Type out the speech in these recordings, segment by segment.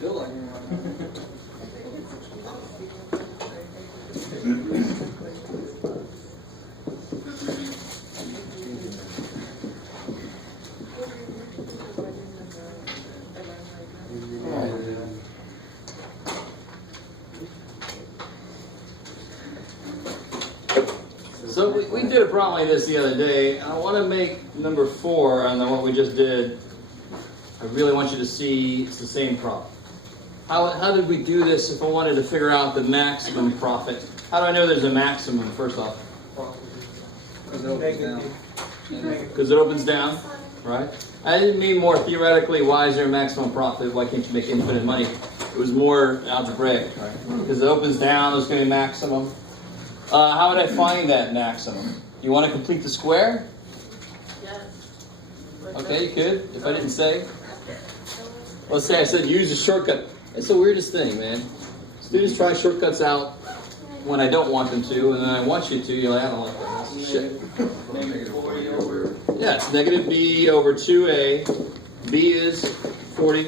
Feel like So we did a problem like this the other day. I want to make number 4 on what we just did. I really want you to see it's the same problem. How did we do this if I wanted to figure out the maximum profit? How do I know there's a maximum, first off? because it opens down. Because it opens down, right? I didn't mean more theoretically, why is there a maximum profit? Why can't you make infinite money? It was more algebraic, right? Because it opens down, there's going to be maximum. How would I find that maximum? You want to complete the square? Yes. Okay, you could, if I didn't say. Let's say I said use a shortcut. It's the weirdest thing, man. Students try shortcuts out when I don't want them to, and then I want you to. You're like, I don't like that. That's shit. Yeah, it's negative b over 2a. B is 40.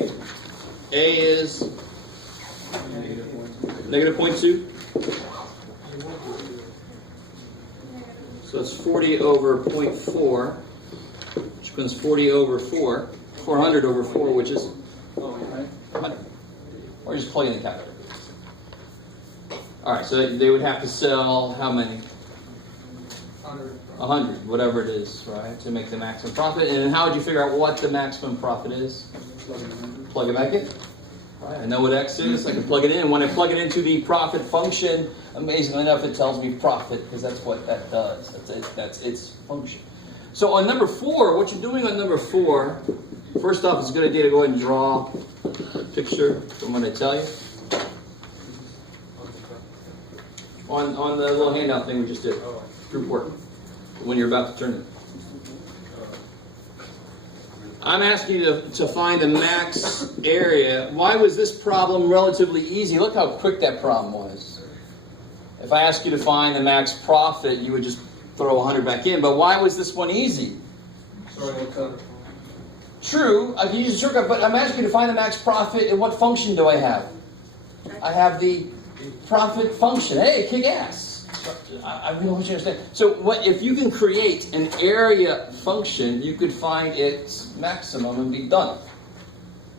A is negative 0.2. So it's 40 over 0.4, which becomes 40 over 4. 400 over 4, which is 100. Or just plug in the calculator. All right, so they would have to sell how many? 100, whatever it is, right, to make the maximum profit. And how would you figure out what the maximum profit is? Plug it back in. Right, I know what x is. I can plug it in. When I plug it into the profit function, amazingly enough, it tells me profit because that's what that does. That's its function. So on number 4, what you're doing on number 4, first off, it's a good idea to go ahead and draw a picture from what I tell you. On the little handout thing we just did, group work, when you're about to turn it. I'm asking you to find the max area. Why was this problem relatively easy? Look how quick that problem was. If I ask you to find the max profit, you would just throw 100 back in. But why was this one easy? True, I can use a shortcut, but I'm asking you to find the max profit, and what function do I have? I have the profit function. Hey, kick ass. I really want you to understand. So if you can create an area function, you could find its maximum and be done.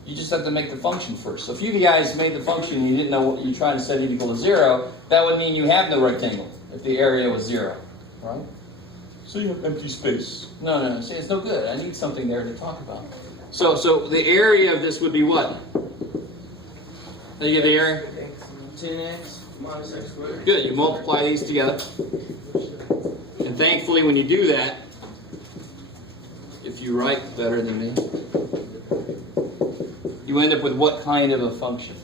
You just have to make the function first. So if you guys made the function and you didn't know what you're trying to set it equal to 0, that would mean you have no rectangle if the area was 0, right? So you have empty space. No. See, it's no good. I need something there to talk about. So the area of this would be what? How do you get the area? 10x minus x squared. Good, you multiply these together. And thankfully when you do that, if you write better than me, you end up with what kind of a function?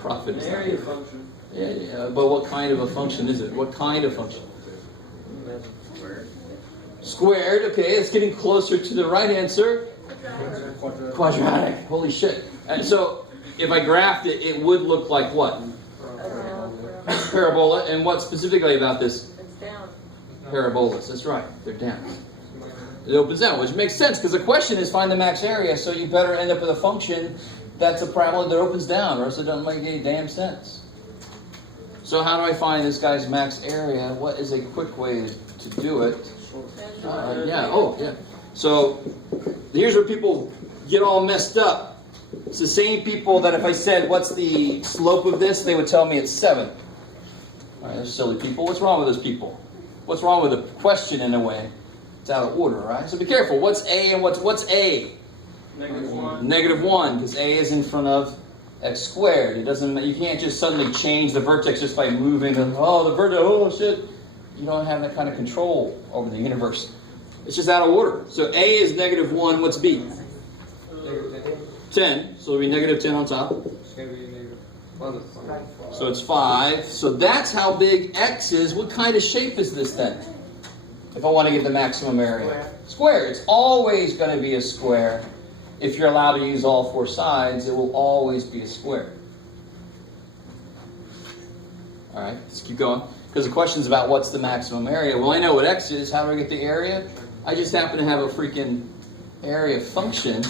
Profit is Area function. Yeah, but what kind of a function is it? What kind of function? Squared, okay, it's getting closer to the right answer. Quadratic. Holy shit. And so, if I graphed it, it would look like what? Parabola. And what specifically about this? It's down. Parabolas. That's right. They're down. It opens down, which makes sense because the question is find the max area, so you better end up with a function that's a parabola that opens down, or else it doesn't make any damn sense. So how do I find this guy's max area? What is a quick way to do it? Yeah. So here's where people get all messed up. It's the same people that if I said, what's the slope of this? They would tell me it's 7. All right, those silly people. What's wrong with those people? What's wrong with the question in a way? It's out of order, right? So be careful. What's A and what's A? -1. -1, because A is in front of x squared. It doesn't. You can't just suddenly change the vertex just by moving. The vertex. Oh shit! You don't have that kind of control over the universe. It's just out of order. So A is -1. What's B? 10. So it'll be -10 on top. So it's 5. So that's how big x is. What kind of shape is this then? If I want to get the maximum area. Square. It's always going to be a square. If you're allowed to use all 4 sides, it will always be a square. All right, let's keep going. Because the question's about what's the maximum area. Well, I know what x is. How do I get the area? I just happen to have a freaking area function.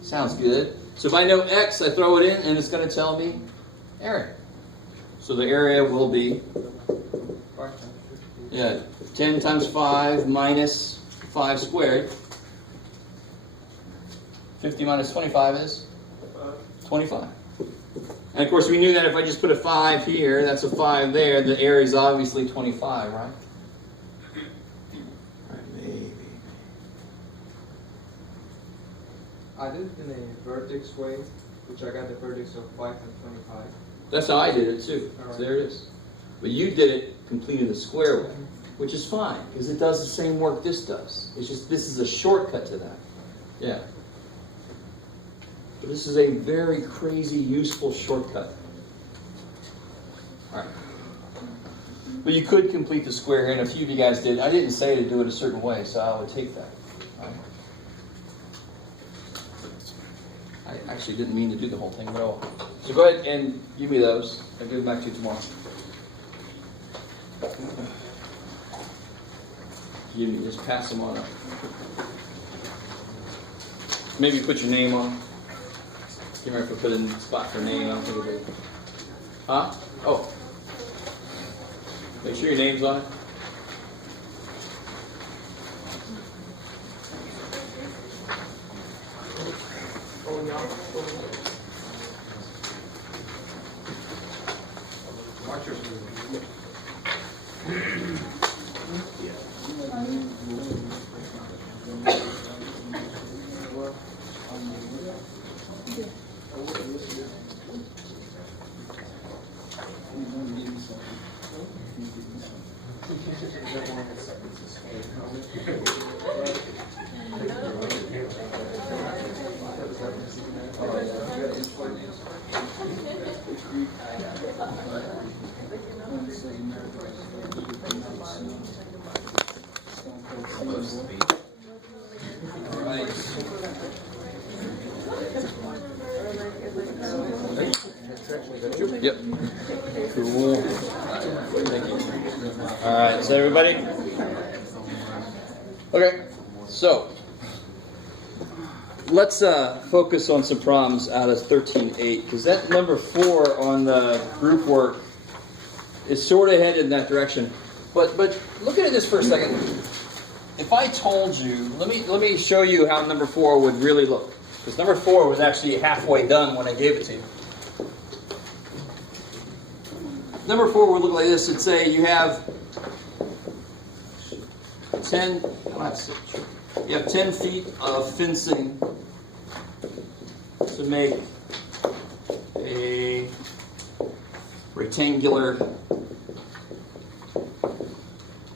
Sounds good. So if I know x, I throw it in, and it's going to tell me area. So the area will be 10 times 5 minus 5 squared. 50 minus 25 is 25. And of course we knew that if I just put a 5 here, that's a 5 there, the area is obviously 25, right? Maybe. I did it in a vertex way, which I got the vertex of 5 and 25. That's how I did it too. Right. So there it is. But you did it completed the square way, which is fine, because it does the same work this does. It's just this is a shortcut to that. Yeah. But this is a very crazy, useful shortcut. All right. But you could complete the square here, and a few of you guys did. I didn't say to do it a certain way, so I would take that. All right. I actually didn't mean to do the whole thing, but oh. So go ahead and give me those. I'll give them back to you tomorrow. Give me, just pass them on up. Maybe put your name on. You might have to put in a spot for name. I don't think it is. Huh? Oh. Make sure your name's on it. Yep. Cool. Thank you. All right, is that everybody? Okay, so let's focus on some problems out of 13.8, because that number 4 on the group work is sort of headed in that direction. But look at this for a second. If I told you, let me show you how number 4 would really look, because number 4 was actually halfway done when I gave it to you. Number 4 would look like this. It'd say you have 10 feet of fencing to make a rectangular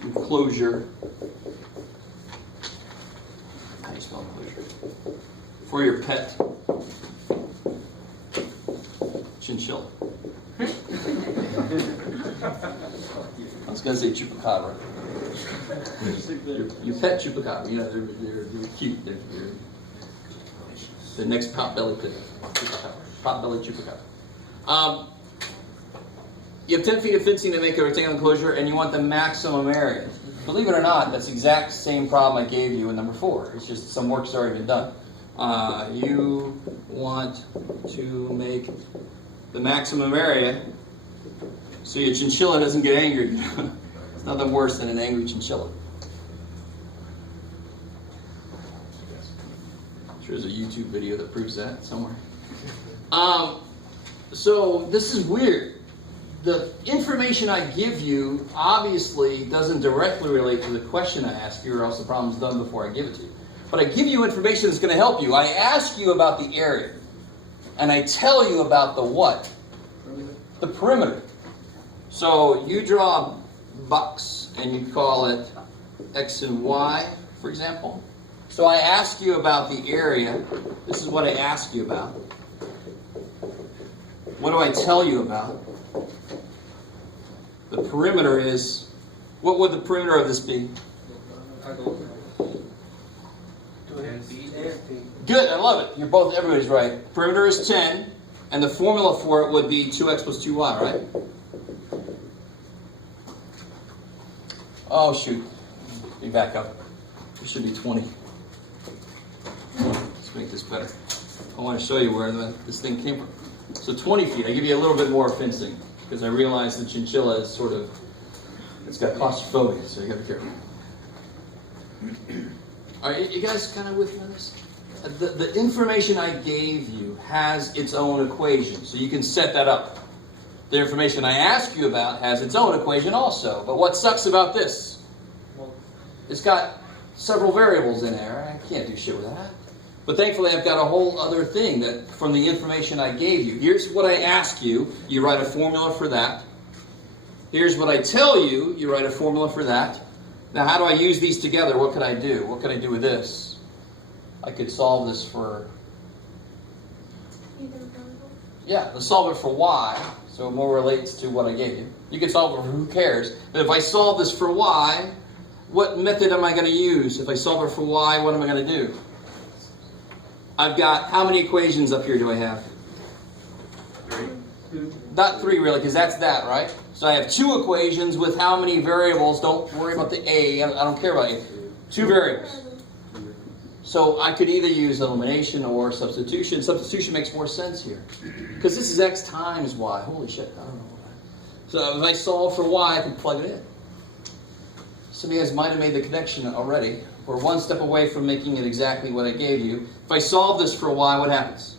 enclosure. How do you spell enclosure? For your pet chinchilla. I was going to say chupacabra. Your pet chupacabra. You know, they're cute. They're the next potbelly pit. Potbelly chupacabra. You have 10 feet of fencing to make a rectangular enclosure, and you want the maximum area. Believe it or not, that's the exact same problem I gave you in number 4. It's just some work's already been done. You want to make the maximum area so your chinchilla doesn't get angry. It's nothing worse than an angry chinchilla. I'm sure there's a YouTube video that proves that somewhere. So this is weird. The information I give you obviously doesn't directly relate to the question I ask you, or else the problem's done before I give it to you. But I give you information that's going to help you. I ask you about the area, and I tell you about the what? The perimeter. So you draw a box, and you call it X and Y, for example. So I ask you about the area. This is what I ask you about. What do I tell you about? The perimeter is, what would the perimeter of this be? 10 feet. Good, I love it. Everybody's right. Perimeter is 10, and the formula for it would be 2x plus 2y, right? Oh, shoot. Let me back up. It should be 20. Let's make this better. I want to show you where this thing came from. So 20 feet. I give you a little bit more fencing because I realize the chinchilla is sort of, it's got claustrophobia, so you got to be careful. All right, you guys kind of with me on this? The information I gave you has its own equation, so you can set that up. The information I ask you about has its own equation also. But what sucks about this? It's got several variables in there. I can't do shit with that. But thankfully, I've got a whole other thing that from the information I gave you. Here's what I ask you. You write a formula for that. Here's what I tell you. You write a formula for that. Now, how do I use these together? What could I do? What could I do with this? I could solve this for... Yeah, let's solve it for y. So it more relates to what I gave you. You can solve it for who cares. But if I solve this for y, what method am I going to use? If I solve it for y, what am I going to do? I've got, how many equations up here do I have? 3. Not 3 really, because that's that, right? So I have 2 equations with how many variables? Don't worry about the a, I don't care about you. 2 variables. So I could either use elimination or substitution. Substitution makes more sense here. Because this is x times y. Holy shit, I don't know. So if I solve for y, I can plug it in. Some of you guys might have made the connection already. We're one step away from making it exactly what I gave you. If I solve this for y, what happens?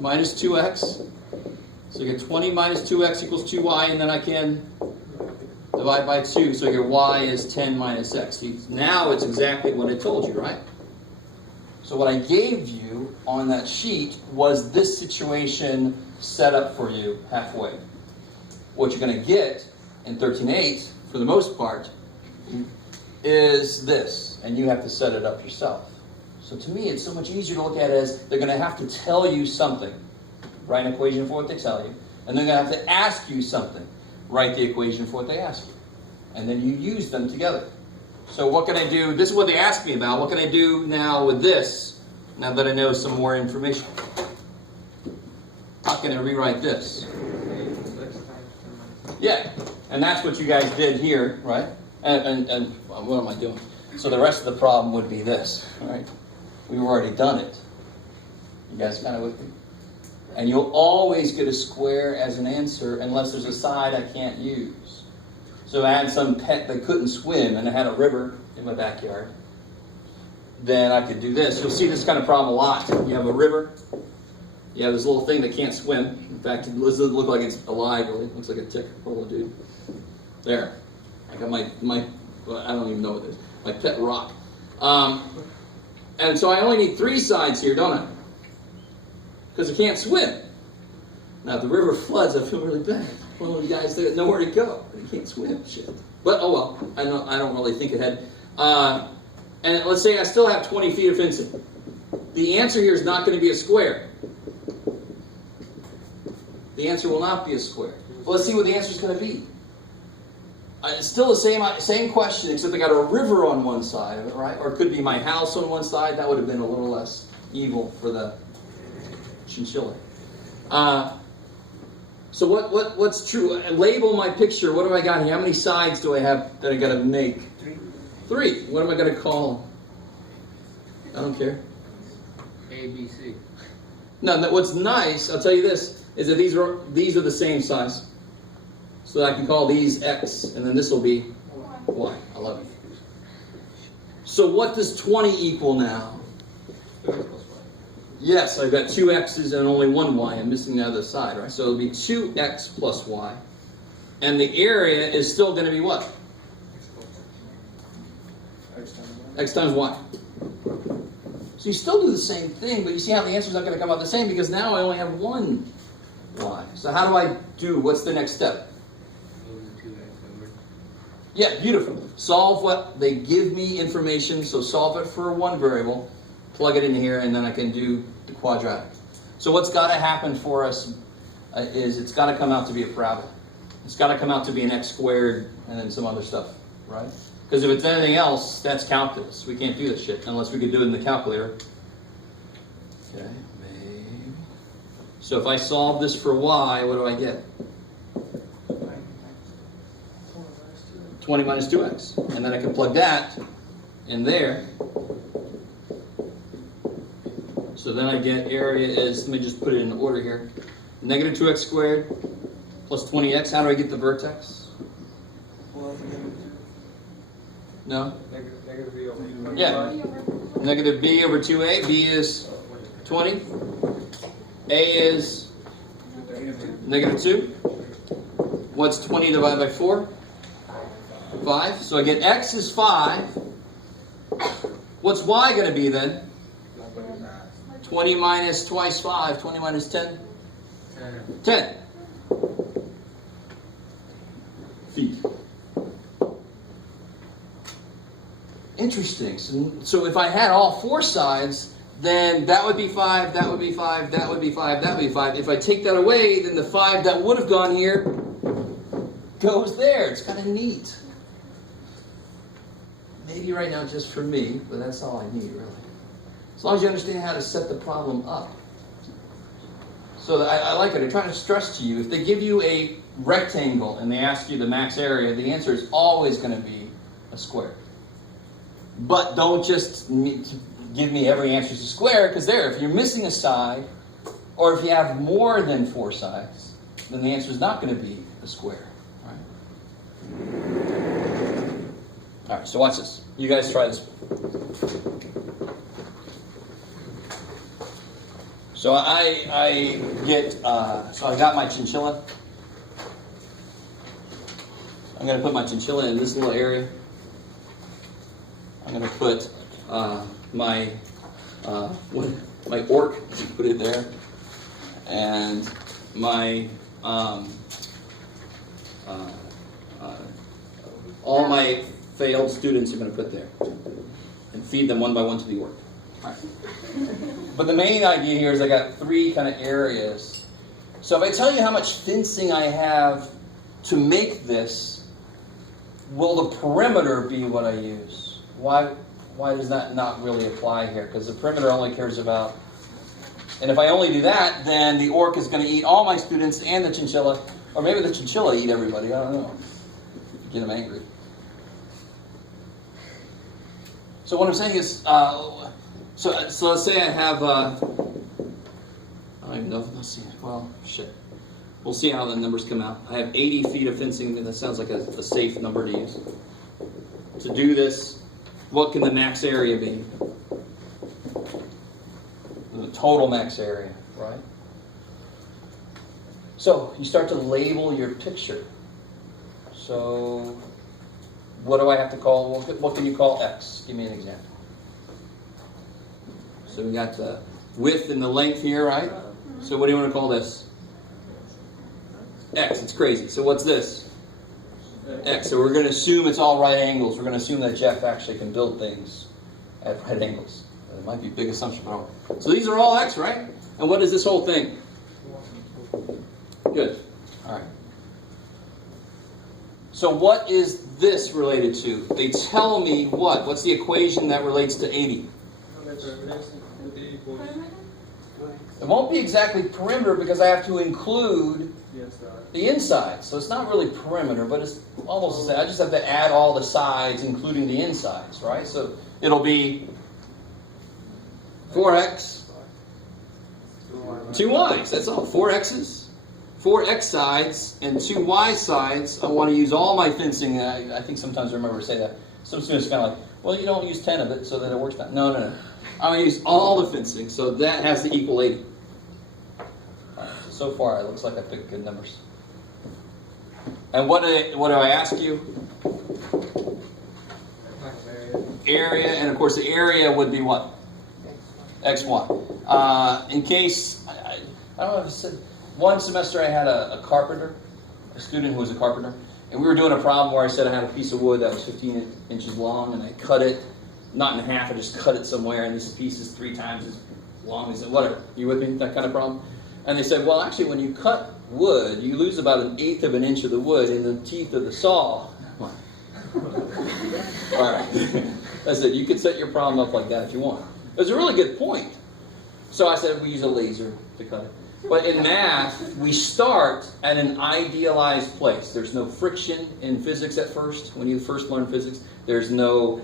Minus 2x. So you get 20 minus 2x equals 2y, and then I can divide by 2. So your y is 10 minus x. Now it's exactly what I told you, right? So what I gave you on that sheet was this situation set up for you halfway. What you're going to get in 13.8, for the most part, is this. And you have to set it up yourself. So to me, it's so much easier to look at it as they're going to have to tell you something. Write an equation for what they tell you. And they're going to have to ask you something. Write the equation for what they ask you. And then you use them together. So what can I do? This is what they asked me about. What can I do now with this, now that I know some more information? How can I rewrite this? Yeah, and that's what you guys did here, right? And what am I doing? So the rest of the problem would be this, right? We've already done it. You guys kind of with me? And you'll always get a square as an answer unless there's a side I can't use. So I had some pet that couldn't swim and I had a river in my backyard. Then I could do this. You'll see this kind of problem a lot. You have a river. You have this little thing that can't swim. In fact, it doesn't look like it's alive. It looks like a tick. Oh, dude. There. I got my well, I don't even know what it is. My pet rock. And so I only need 3 sides here, don't I? Because I can't swim. Now, if the river floods, I feel really bad. One of the guys that nowhere to go. He can't swim. Shit. But, oh well. I don't really think ahead. And let's say I still have 20 feet of fencing. The answer here is not going to be a square. The answer will not be a square. Well, let's see what the answer is going to be. It's still the same question, except I got a river on one side of it, right? Or it could be my house on one side. That would have been a little less evil for the chinchilla. So what's true? Label my picture. What do I got here? How many sides do I have that I got to make? 3. What am I going to call them? I don't care. A, B, C. No, what's nice, I'll tell you this, is that these are the same size. So I can call these X, and then this will be Y. I love it. So what does 20 equal now? 2x plus y. Yes, I've got 2 X's and only 1 Y. I'm missing the other side, right? So it'll be 2X plus Y. And the area is still going to be what? X times Y. So you still do the same thing, but you see how the answer's not going to come out the same because now I only have 1 Y. So how do I do? What's the next step? Yeah, beautiful. Solve what they give me information, so solve it for 1 variable, plug it in here, and then I can do the quadratic. So what's got to happen for us is it's got to come out to be a parabola. It's got to come out to be an x squared and then some other stuff, right? Because if it's anything else, that's calculus. We can't do this shit unless we could do it in the calculator. Okay, maybe. So if I solve this for y, what do I get? 20 minus 2x. And then I can plug that in there. So then I get area is, let me just put it in order here. Negative 2x squared plus 20x. How do I get the vertex? No? Negative b over 2. Yeah. Negative b over 2a. B is 20. A is negative 2. What's 20 divided by 4? 5. So I get x is 5. What's y going to be then? 20 minus twice 5. 20 minus 10? 10 feet. Interesting. So if I had all 4 sides, then that would be 5, that would be 5, that would be 5, that would be 5. If I take that away, then the 5 that would have gone here goes there. It's kind of neat. Maybe right now just for me, but that's all I need, really. As long as you understand how to set the problem up. So I like it. I try to stress to you, if they give you a rectangle and they ask you the max area, the answer is always going to be a square. But don't just give me every answer is a square, because if you're missing a side, or if you have more than 4 sides, then the answer is not going to be a square. All right, so watch this. You guys try this. So I got my chinchilla. I'm going to put my chinchilla in this little area. I'm going to put my orc, put it there, and my all my failed students are going to put there, and feed them one by one to the orc. All right. But the main idea here is I got 3 kind of areas. So if I tell you how much fencing I have to make this, will the perimeter be what I use? Why does that not really apply here? Because the perimeter only cares about... And if I only do that, then the orc is going to eat all my students and the chinchilla. Or maybe the chinchilla eat everybody. I don't know. Get them angry. So what I'm saying is... So let's say I have... I don't even know if I'll see it. Well, shit. We'll see how the numbers come out. I have 80 feet of fencing. That sounds like a safe number to use. To do this, what can the max area be? The total max area, right? So you start to label your picture. So what do I have to call? What can you call X? Give me an example. So we got the width and the length here, right? So what do you want to call this? X. It's crazy. So what's this? X. So we're going to assume it's all right angles. We're going to assume that Jeff actually can build things at right angles. It might be a big assumption, but so these are all X, right? And what is this whole thing? Good. All right. So what is this related to? They tell me what? What's the equation that relates to 80? It won't be exactly perimeter because I have to include the inside. So it's not really perimeter, but it's almost the same. I just have to add all the sides, including the insides, right? So it'll be 4x, 2y's. That's all. 4 x's, 4 x sides, and 2 y sides. I want to use all my fencing. I think sometimes I remember to say that. Some students are kind of like, well, you don't use 10 of it so that it works out. No. I'm going to use all the fencing, so that has to equal 80. So far, it looks like I picked good numbers. And what do I ask you? Area, and of course the area would be what? X1. In case, I don't know if I said, one semester I had a carpenter, a student who was a carpenter, and we were doing a problem where I said I had a piece of wood that was 15 inches long, and I cut it, not in half, I just cut it somewhere, and this piece is 3 times as long as it, whatever. You with me? That kind of problem? And they said, well, actually, when you cut wood, you lose about 1/8 of an inch of the wood in the teeth of the saw. All right. I said, you could set your problem up like that if you want. It was a really good point. So I said, we use a laser to cut it. But in math, we start at an idealized place. There's no friction in physics at first, when you first learn physics. There's no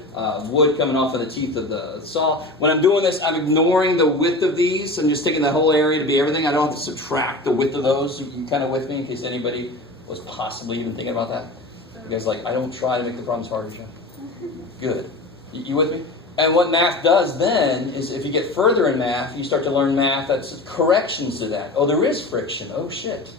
wood coming off of the teeth of the saw. When I'm doing this, I'm ignoring the width of these. I'm just taking the whole area to be everything. I don't have to subtract the width of those. You kind of with me in case anybody was possibly even thinking about that? You guys like, I don't try to make the problems harder, Jeff. Good. You with me? And what math does then is if you get further in math, you start to learn math that's corrections to that. Oh, there is friction. Oh, shit.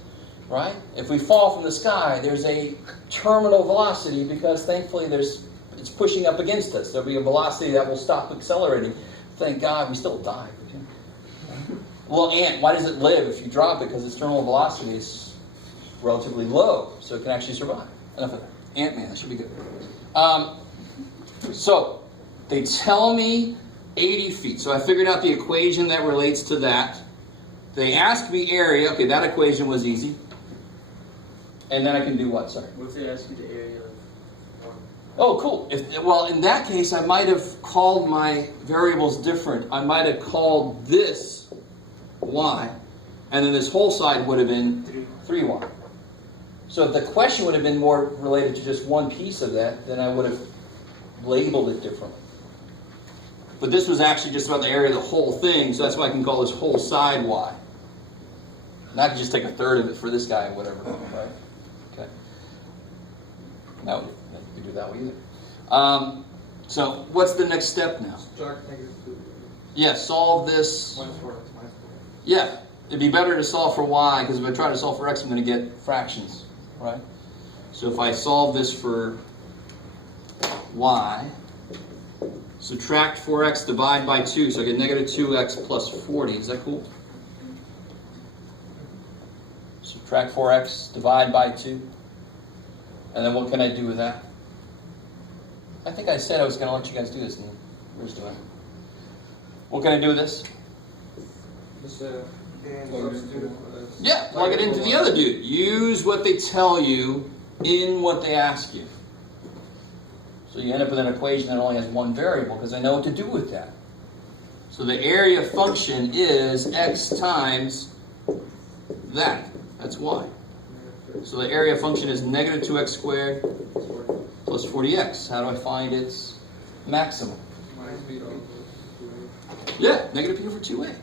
Right? If we fall from the sky, there's a terminal velocity because thankfully it's pushing up against us. There'll be a velocity that will stop accelerating. Thank God we still die. Well, ant, why does it live if you drop it? Because its terminal velocity is relatively low, so it can actually survive. Enough of that. Ant-Man, that should be good. So, they tell me 80 feet. So I figured out the equation that relates to that. They ask me area. Okay, that equation was easy. And then I can do what? Sorry. What's they ask you the area of one? Oh, cool. Well, in that case, I might have called my variables different. I might have called this y, and then this whole side would have been 3y. So if the question would have been more related to just one piece of that, then I would have labeled it differently. But this was actually just about the area of the whole thing, so that's why I can call this whole side y. And I can just take a third of it for this guy or whatever, right? Okay. Now, you can do that way either. So, what's the next step now? Subtract -2. Yeah, solve this. -4, that's -4. Yeah, it'd be better to solve for y, because if I try to solve for x, I'm going to get fractions, right? So if I solve this for y, subtract 4x, divide by 2, so I get -2x plus 40. Is that cool? Subtract 4x, divide by 2. And then what can I do with that? I think I said I was going to let you guys do this, and we're just doing it. What can I do with this? Just substitute. Yeah, plug it into the other dude. Use what they tell you in what they ask you. So you end up with an equation that only has one variable because I know what to do with that. So the area function is x times that. That's y. So the area function is -2x squared plus 40x. How do I find its maximum? Yeah, -b over 2a.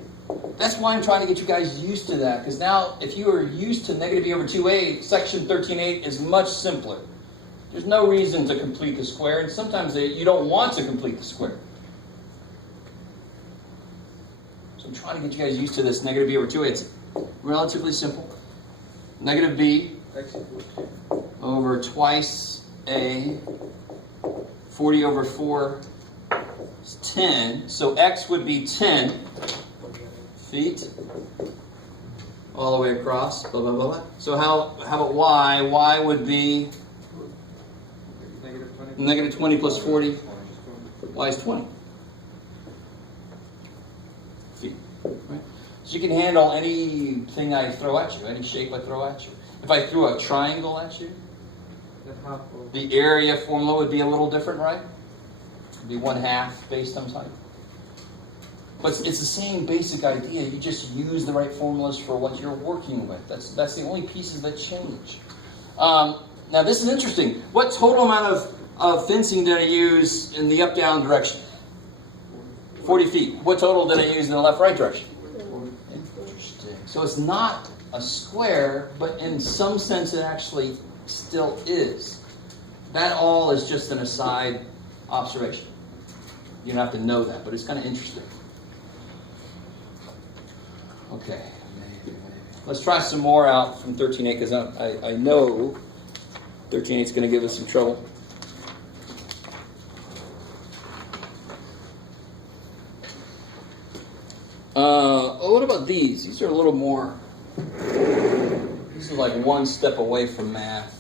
That's why I'm trying to get you guys used to that. Because now, if you are used to -b over 2a, section 13.8 is much simpler. There's no reason to complete the square, and sometimes you don't want to complete the square. So I'm trying to get you guys used to this -b over 2a. It's relatively simple. -b over twice a, 40 over 4 is 10. So x would be 10 feet all the way across, blah, blah, blah, blah. So how about y? Y would be -20 plus 40. Y is 20 feet. Right? So you can handle anything I throw at you, any shape I throw at you. If I threw a triangle at you, the area formula would be a little different, right? It would be 1/2 based on type. But it's the same basic idea. You just use the right formulas for what you're working with. That's the only pieces that change. Now this is interesting. What total amount of fencing did I use in the up-down direction? 40 feet. What total did I use in the left-right direction? Interesting. So it's not a square, but in some sense it actually still is. That all is just an aside observation. You don't have to know that, but it's kind of interesting. Okay, maybe. Let's try some more out from 13.8 because I know 13.8 is going to give us some trouble. What about these? These are a little more. This is like one step away from math.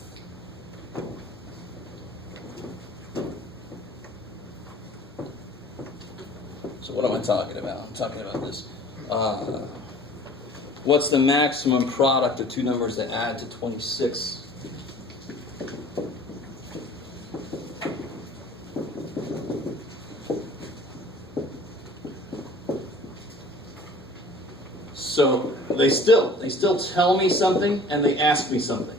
So what am I talking about? I'm talking about this. What's the maximum product of two numbers that add to 26? So they still tell me something and they ask me something.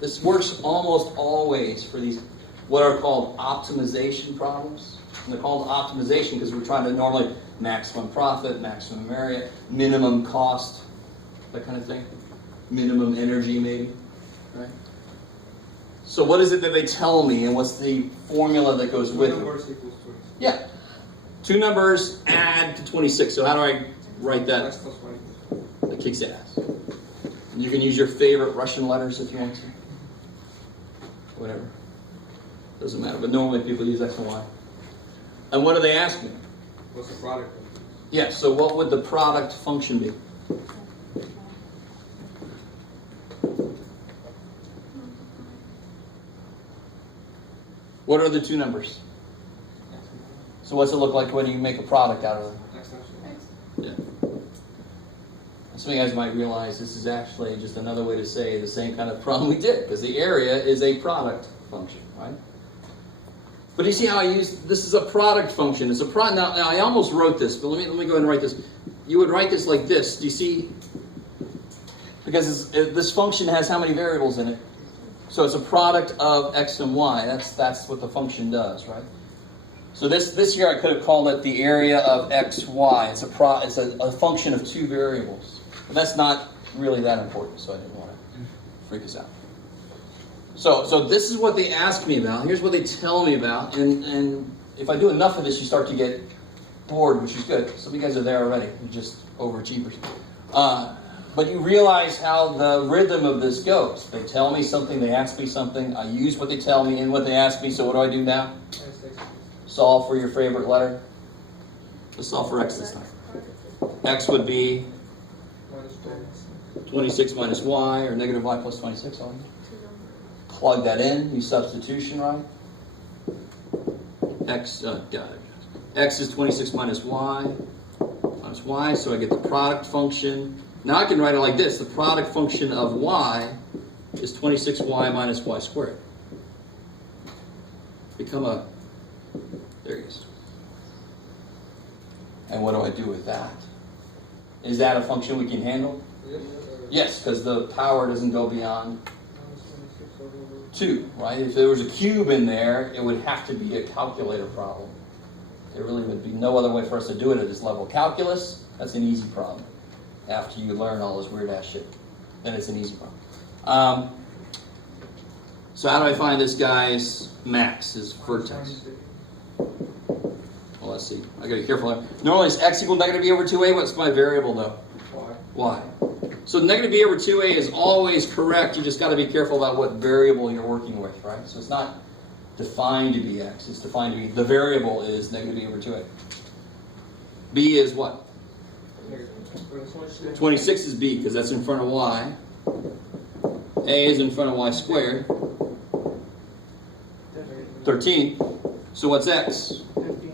This works almost always for these what are called optimization problems. And they're called optimization because we're trying to normally maximum profit, maximum area, minimum cost, that kind of thing. Minimum energy maybe, right? So what is it that they tell me and what's the formula that goes with it? Numbers equals 26. Yeah. Two numbers add to 26. So how do I write that? X plus 1 equals 2. That kicks ass. And you can use your favorite Russian letters if you want to. Whatever. Doesn't matter. But normally people use X and Y. And what do they ask me? What's the product? Yeah, so what would the product function be? What are the two numbers? So what's it look like when you make a product out of them? X times X. Yeah. Some of you guys might realize this is actually just another way to say the same kind of problem we did, because the area is a product function, right? But you see how I use this is a product function. It's a now I almost wrote this, but let me go ahead and write this. You would write this like this. Do you see? Because this function has how many variables in it? So it's a product of x and y. That's what the function does, right? So this here I could have called it the area of x, y. It's a function of two variables. But that's not really that important, so I didn't want to freak us out. So this is what they ask me about. Here's what they tell me about. And if I do enough of this, you start to get bored, which is good. Some of you guys are there already. You're just overachievers. But you realize how the rhythm of this goes. They tell me something, they ask me something. I use what they tell me and what they ask me. So what do I do now? Solve for your favorite letter. Let's solve for x this time. X would be 26 minus y, or negative y plus 26. Plug that in. Use substitution, right? X, got it. X is 26 minus y, so I get the product function. Now I can write it like this. The product function of y is 26y minus y squared. There it is. And what do I do with that? Is that a function we can handle? Yes, because the power doesn't go beyond 2, right? If there was a cube in there, it would have to be a calculator problem. There really would be no other way for us to do it at this level. Calculus, that's an easy problem. After you learn all this weird ass shit, then it's an easy problem. So how do I find this guy's max, his vertex? Well, let's see. I gotta be careful here. Normally it's x equal negative b over 2a. What's my variable though? Y. So negative b over 2a is always correct. You just got to be careful about what variable you're working with, right? So it's not defined to be x. It's defined to be, the variable is negative b over 2a. B is what? 26 is b, because that's in front of y. A is in front of y squared. 13. So what's x? 15.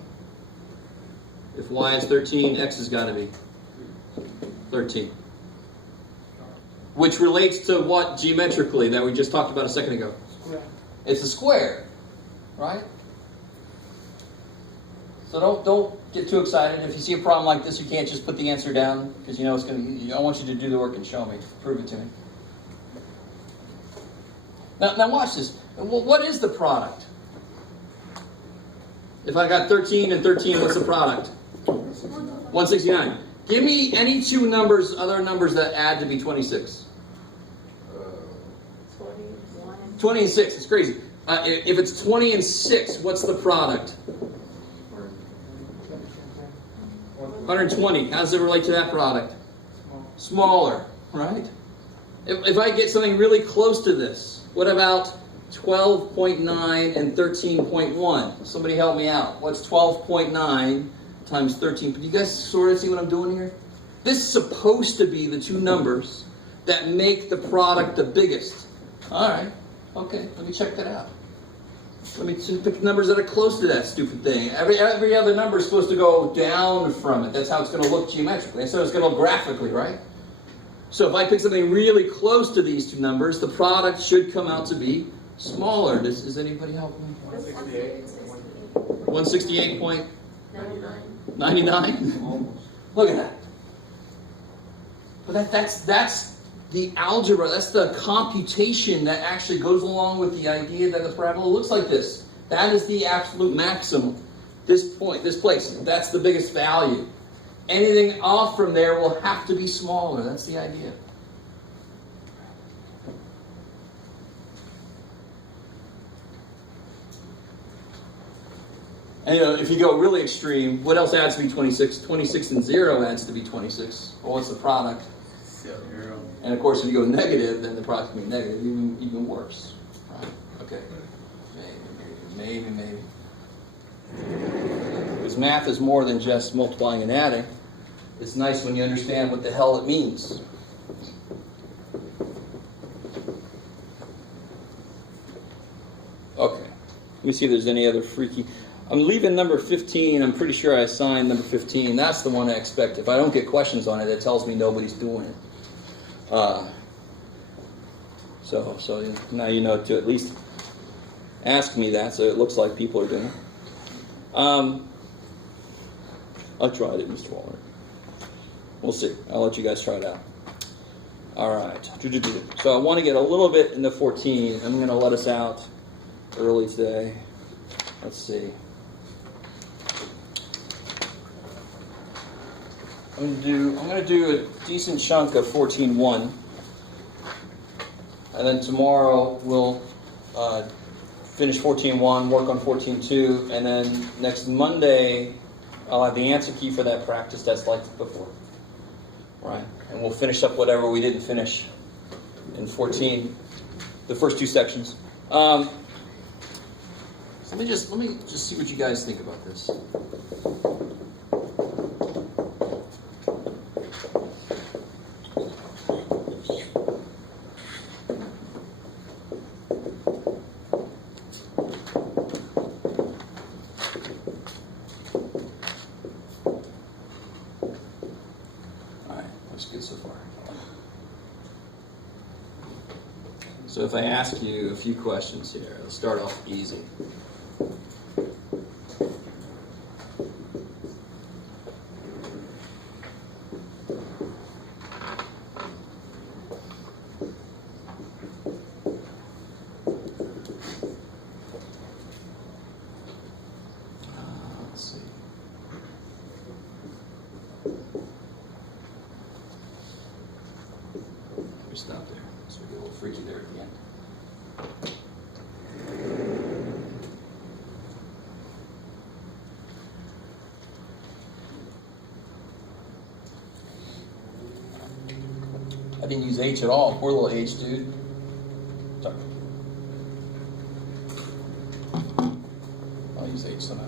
If y is 13, x has got to be 13. Which relates to what geometrically that we just talked about a second ago? Square. It's a square, right? So don't get too excited. If you see a problem like this, you can't just put the answer down because you know it's going to. I want you to do the work and show me, prove it to me. Now watch this. What is the product? If I got 13 and 13, what's the product? 169. Give me any two numbers, other numbers that add to be 26. 20 and 6. It's crazy. If it's 20 and 6, what's the product? 120. How does it relate to that product? Smaller, right? If I get something really close to this, what about 12.9 and 13.1? Somebody help me out. What's 12.9 times 13? Do you guys sort of see what I'm doing here? This is supposed to be the two numbers that make the product the biggest. All right. Okay, let me check that out. Let me pick numbers that are close to that stupid thing. Every other number is supposed to go down from it. That's how it's going to look geometrically. So it's going to look graphically, right? So if I pick something really close to these two numbers, the product should come out to be smaller. Does anybody help me? 168.99. Look at that. But that's the algebra, that's the computation that actually goes along with the idea that the parabola looks like this. That is the absolute maximum. This point, this place, that's the biggest value. Anything off from there will have to be smaller. That's the idea. And if you go really extreme, what else adds to be 26? 26 and 0 adds to be 26. Well, what's the product? 0. And of course, if you go negative, then the product can be negative, even worse. Right? Okay. Maybe. Because math is more than just multiplying and adding. It's nice when you understand what the hell it means. Okay. Let me see if there's any other freaky... I'm leaving number 15. I'm pretty sure I assigned number 15. That's the one I expect. If I don't get questions on it, it tells me nobody's doing it. So now you know to at least ask me that, so it looks like people are doing it. I tried it, Mr. Waller. We'll see. I'll let you guys try it out. All right. So I want to get a little bit into 14. I'm going to let us out early today. Let's see. I'm going to do a decent chunk of 14.1, and then tomorrow we'll finish 14.1, work on 14.2, and then next Monday I'll have the answer key for that practice test like before, right? And we'll finish up whatever we didn't finish in 14, the first two sections. So let me just see what you guys think about this. So if I ask you a few questions here, let's start off easy. Let's see. Let me stop there. So we get a little freaky there at the end. I didn't use H at all. Poor little H, dude. Sorry. I'll use H somehow.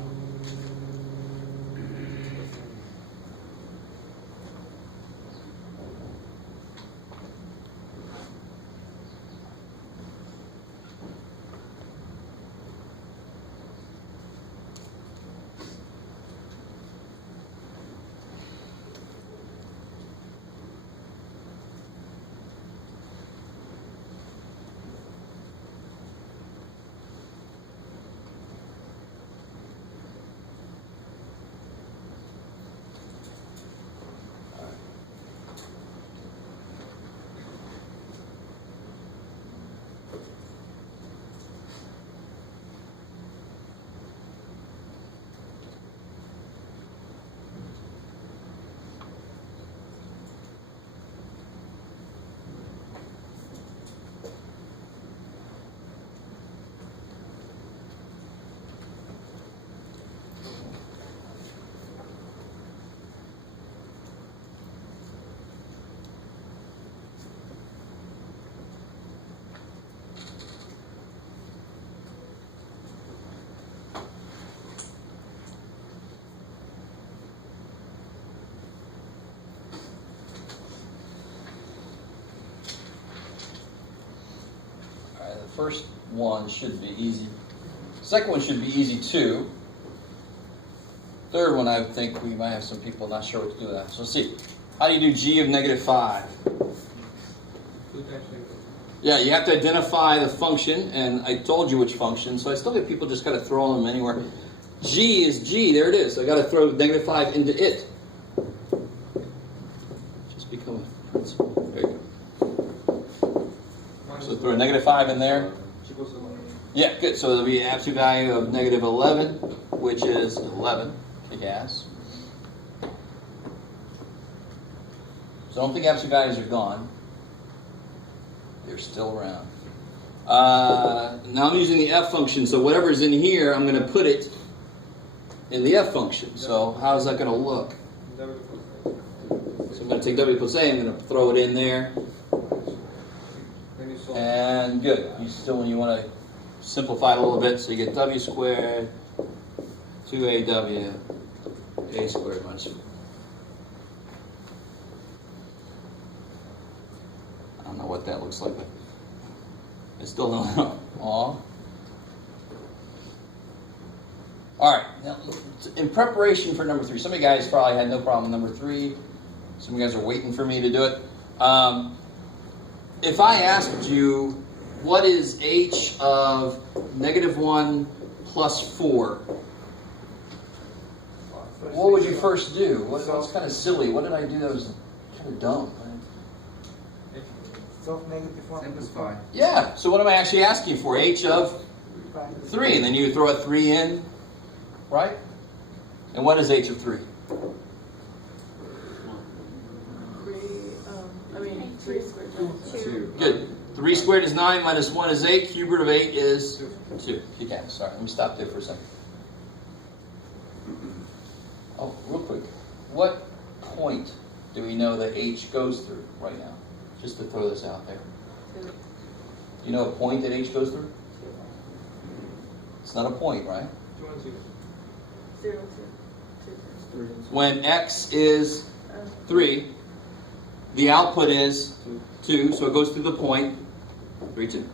First one should be easy. Second one should be easy too. Third one, I think we might have some people not sure what to do with that. So let's see. How do you do g of -5? Yeah, you have to identify the function, and I told you which function, so I still get people just kind of throwing them anywhere. G is g, there it is. I got to throw -5 into it. Just become a inputs. There you go. Minus So throw a negative 5 in there. equals 11. Yeah, good. So there'll be an absolute value of negative 11, which is 11. Kick ass. So I don't think absolute values are gone. They're still around. Now I'm using the f function, so whatever's in here, I'm going to put it in the f function. So how's that going to look? W plus A. So I'm going to take w plus a, I'm going to throw it in there, Then you solve. and good. You still, when you want to simplify it a little bit, so you get w squared, 2aw, a squared minus 4. I don't know what that looks like, but I still don't know. Aw. All right. Now, in preparation for number 3, some of you guys probably had no problem with number 3. Some of you guys are waiting for me to do it. If I asked you, what is h of negative 1 plus 4? What would you first do? What's kind of silly? What did I do that was kind of dumb? Self-negative one. Simplify. Yeah, so what am I actually asking for? H of 3, and then you throw a 3 in, right? And what is h of 3? 3 squared times 2. Good. 3 squared is 9, minus 1 is 8, cube root of 8 is 2. You can. Sorry, let me stop there for a second. Oh, real quick. What point do we know that h goes through right now? Just to throw this out there. 2. Do you know a point that h goes through? It's not a point, right? 2 and 2. 0, 2. 2. When x is 3, the output is 2, so it goes through the point 3, 2.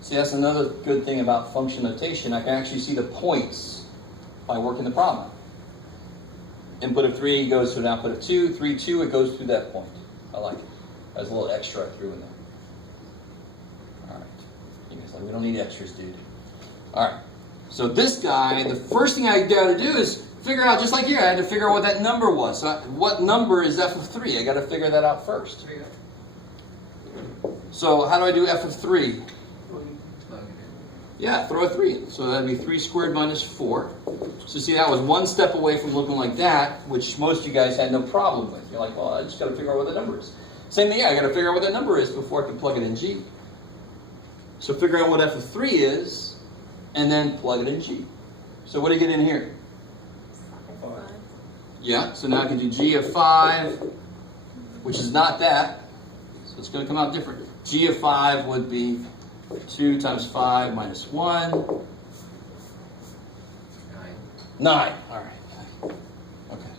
See, that's another good thing about function notation. I can actually see the points by working the problem. Input of 3 goes to an output of 2, 3, 2, it goes through that point. I like it. There's a little extra I threw in there. All right. You guys like, we don't need extras, dude. All right. So this guy, the first thing I got to do is figure out, just like here, I had to figure out what that number was. So what number is f of 3? I got to figure that out first. So how do I do f of 3? Yeah, throw a 3 in. So that'd be 3 squared minus 4. So see, that was one step away from looking like that, which most of you guys had no problem with. You're like, well, I just got to figure out what the number is. Same thing, yeah, I got to figure out what that number is before I can plug it in G. So figure out what f of 3 is, and then plug it in G. So what do you get in here? 5. Yeah, so now I can do G of 5, which is not that. So it's going to come out different. G of 5 would be 2 times 5 minus 1. 9. 9. All right. Okay.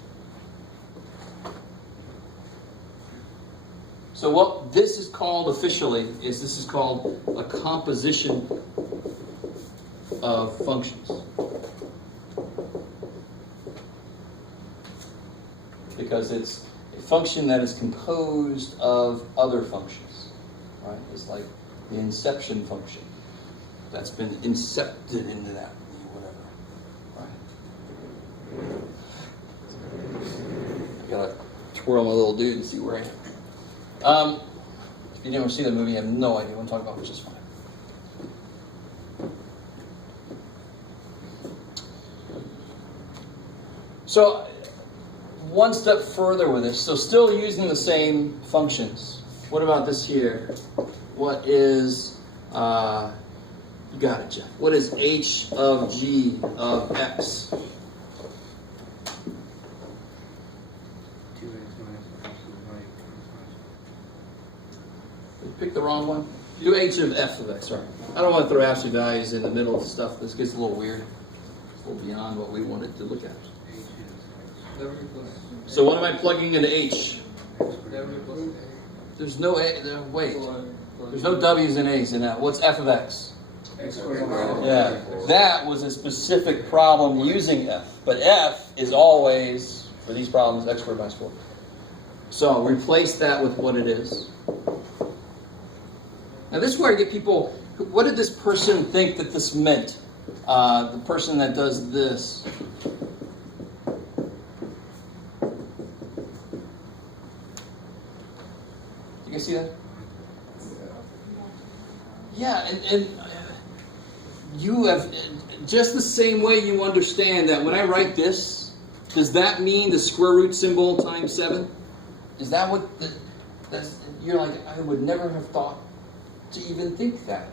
So what this is called officially is this is called a composition of functions. Because it's a function that is composed of other functions. Right? It's like the inception function that's been incepted into that, whatever. Right? I gotta twirl my little dude and see where I am. If you didn't see the movie, I have no idea what I'm talking about, which is fine. So, one step further with this. So, still using the same functions. What about this here? What is, you got it, Jeff. What is h of g of x? 2x minus Did you pick the wrong one? Do h of f of x, sorry. I don't want to throw absolute values in the middle of stuff. This gets a little weird. It's a little beyond what we wanted to look at. W plus So what am I plugging into h? W plus A. There's no a, wait. There's no w's and a's in that. What's f of x? X squared. Yeah, that was a specific problem using f. But f is always, for these problems, x squared minus 4. So replace that with what it is. Now this is where I get people, what did this person think that this meant? The person that does this. You guys see that? Yeah, and you have, just the same way you understand that when I write this, does that mean the square root symbol times 7? Is that what, you're like, I would never have thought to even think that.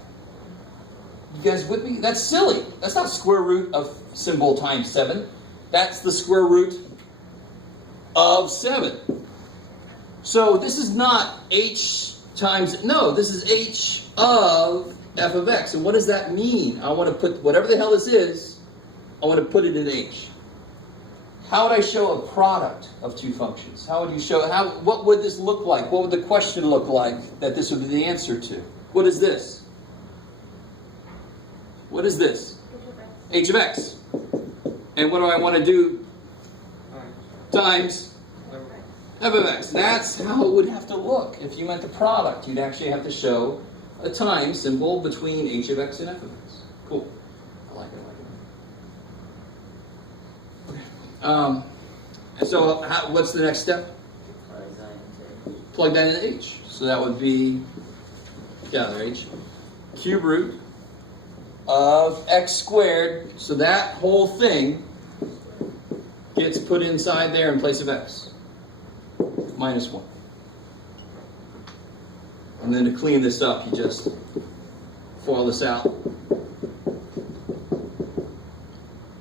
You guys with me? That's silly. That's not square root of symbol times 7. That's the square root of 7. So this is not h times, no, this is h of f of x. And what does that mean? I want to put, whatever the hell this is, I want to put it in h. How would I show a product of two functions? How would you show, what would this look like? What would the question look like that this would be the answer to? What is this? What is this? H of x. And what do I want to do? Times f of x. That's how it would have to look. If you meant the product, you'd actually have to show a times symbol between h of x and f of x. Cool. I like it. And so what's the next step? Plug that into h. So that would be, gather h, cube root of x squared. So that whole thing gets put inside there in place of x. Minus 1. And then to clean this up, you just FOIL this out.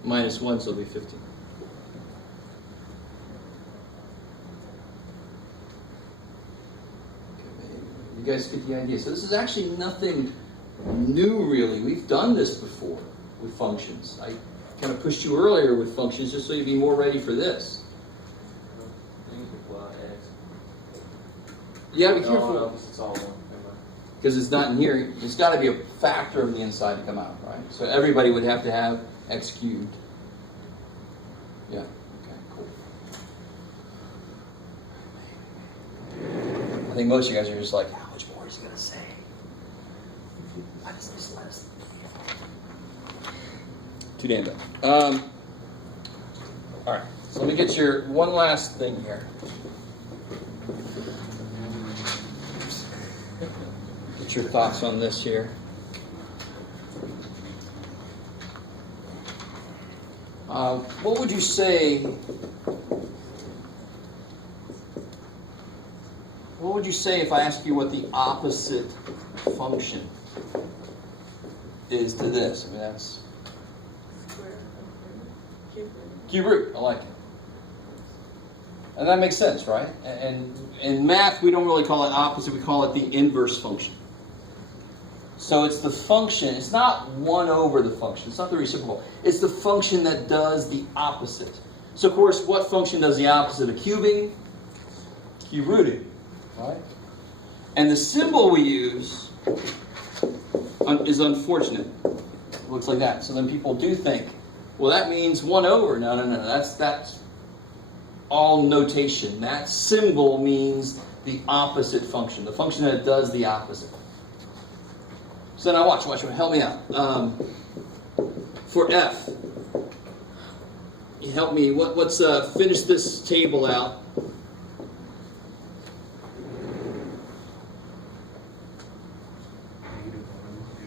Minus 1, so it'll be 15. You guys get the idea. So this is actually nothing new, really. We've done this before with functions. I kind of pushed you earlier with functions just so you'd be more ready for this. You gotta be careful. Because it's not in here. It's got to be a factor of the inside to come out, right? So everybody would have to have x cubed. Yeah. Okay, cool. I think most of you guys are just like, how much more is he going to say? Why doesn't this let us? Too damn bad. All right. So let me get your one last thing here. Get your thoughts on this here. What would you say? What would you say if I ask you what the opposite function is to this? I mean, that's cube root. I like it. And that makes sense, right? And in math, we don't really call it opposite. We call it the inverse function. So it's the function. It's not 1 over the function. It's not the reciprocal. It's the function that does the opposite. So, of course, what function does the opposite of cubing? Cube rooting. Right? And the symbol we use is unfortunate. It looks like that. So then people do think, well, that means 1 over. No. That's all notation. That symbol means the opposite function. The function that does the opposite. So now watch, help me out. For f, you help me, let's finish this table out.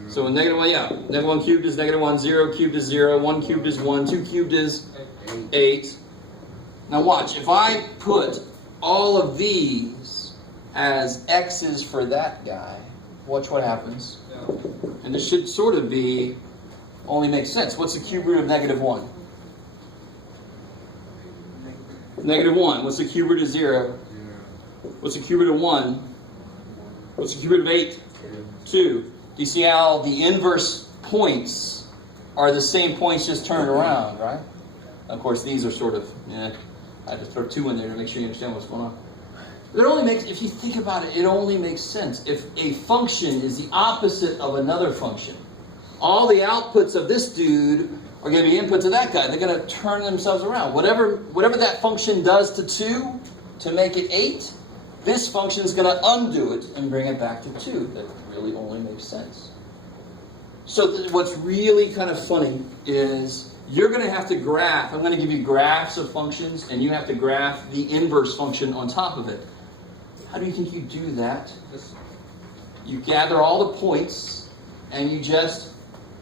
So negative 1, yeah. Negative 1 cubed is negative 1, 0 cubed is 0, 1 cubed is 1, 2 cubed is 8. Now watch, if I put all of these as x's for that guy, watch what happens. And this should sort of be, only makes sense. What's the cube root of negative 1? Negative 1. What's the cube root of 0? What's the cube root of 1? What's the cube root of 8? 2. Do you see how the inverse points are the same points just turned around, right? Of course, these are sort of, I had to throw 2 in there to make sure you understand what's going on. It only makes, if you think about it, it only makes sense. If a function is the opposite of another function, all the outputs of this dude are going to be inputs of that guy. They're going to turn themselves around. Whatever that function does to 2 to make it 8, this function is going to undo it and bring it back to 2. That really only makes sense. So what's really kind of funny is you're going to have to graph. I'm going to give you graphs of functions, and you have to graph the inverse function on top of it. How do you think you do that? Just You gather all the points and you just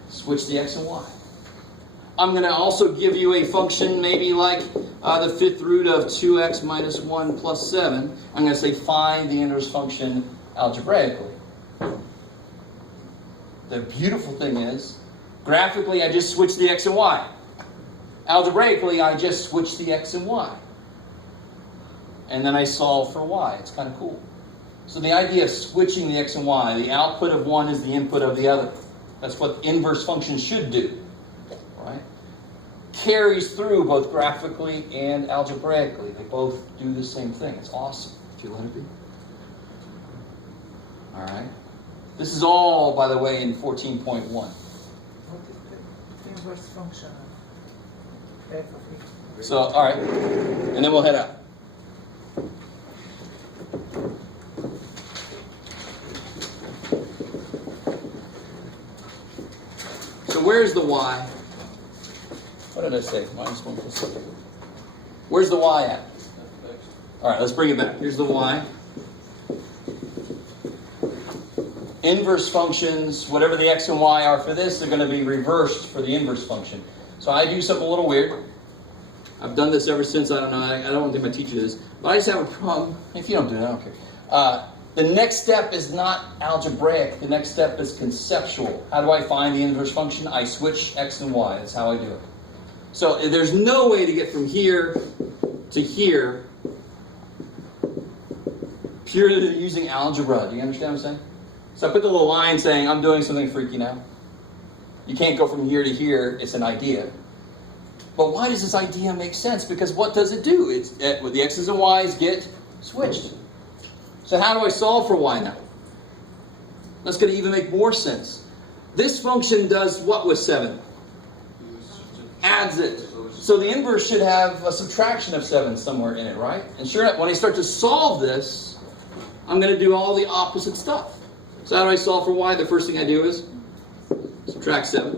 switch the x and y. I'm going to also give you a function maybe like the fifth root of 2x minus 1 plus 7. I'm going to say find the inverse function algebraically. The beautiful thing is, graphically I just switch the x and y. Algebraically I just switch the x and y. And then I solve for y. It's kind of cool. So the idea of switching the x and y, the output of one is the input of the other. That's what inverse functions should do. Right? Carries through both graphically and algebraically. They both do the same thing. It's awesome if you let it be. Alright. This is all, by the way, in 14.1. What is the inverse function of f of x? So, alright. And then we'll head out. So where's the y? What did I say? Minus 1 plus 7. Where's the y at? Alright, let's bring it back. Here's the y. Inverse functions, whatever the x and y are for this, are going to be reversed for the inverse function. So I do something a little weird. I've done this ever since, I don't know, I don't think my teacher does. But I just have a problem. If you don't do it, I don't care. The next step is not algebraic. The next step is conceptual. How do I find the inverse function? I switch x and y. That's how I do it. So there's no way to get from here to here purely using algebra. Do you understand what I'm saying? So I put the little line saying, I'm doing something freaky now. You can't go from here to here. It's an idea. But why does this idea make sense? Because what does it do? The x's and y's get switched. So how do I solve for y now? That's going to even make more sense. This function does what with 7? Adds it. So the inverse should have a subtraction of 7 somewhere in it, right? And sure enough, when I start to solve this, I'm going to do all the opposite stuff. So how do I solve for y? The first thing I do is subtract 7.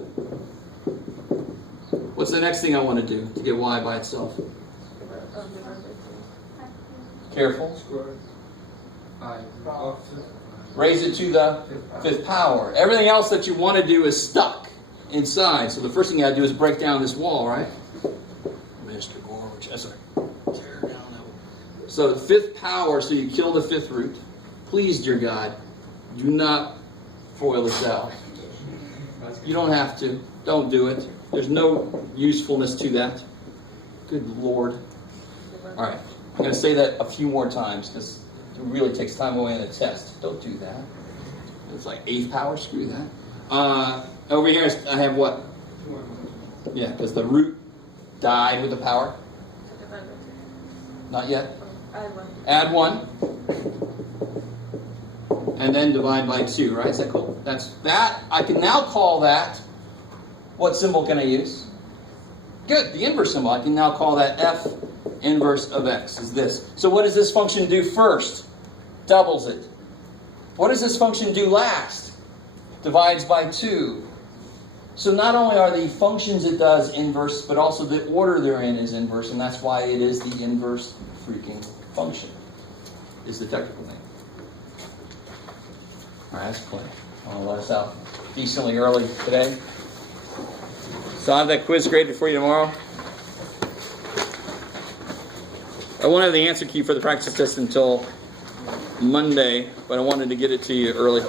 What's the next thing I want to do to get y by itself? Careful. Raise it to the fifth power. Everything else that you want to do is stuck inside. So the first thing you got to do is break down this wall, right? Mr. Gorge. Sorry. Tear down that wall. So the fifth power, so you kill the fifth root. Please, dear God, do not foil this out. You don't have to. Don't do it. There's no usefulness to that. Good Lord. All right. I'm going to say that a few more times because it really takes time away in the test. Don't do that. It's like eighth power. Screw that. Over here, I have what? Yeah, because the root died with the power. Not yet. Add 1. And then divide by 2, right? Is that cool? That's that. I can now call that. What symbol can I use? Good, the inverse symbol. I can now call that f inverse of x is this. So what does this function do first? Doubles it. What does this function do last? Divides by 2. So not only are the functions it does inverse, but also the order they're in is inverse, and that's why it is the inverse freaking function, is the technical name. All right, that's plenty. I'll let us out decently early today. So I'll have that quiz graded for you tomorrow. I won't have the answer key for the practice test until Monday, but I wanted to get it to you early.